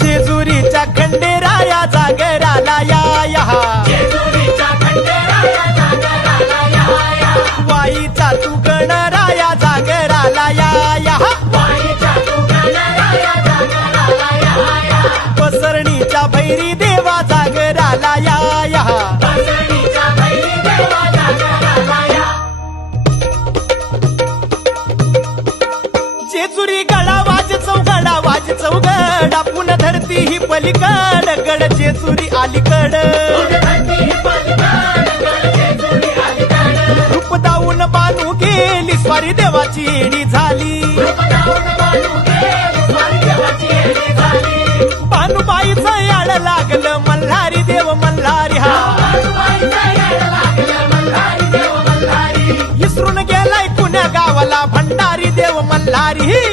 जेजुरीच्या खंडेराया जागराला या वाईचा तू गणराया जागराला या पसरणीच्या भैरी देवा जागराला या जेजुरी गळा वाज चौगडा पुन्हा धरती ही पलीकड गड जेजुरी अलीकड रूप दाऊन बानू गेली स्वारी देवाची येडी झाली भानुबाईचं याड लागलं मल्हारी देव मल्हारी हा इसरून गेलाय पुण्या गावाला भंडारी देव मल्हारी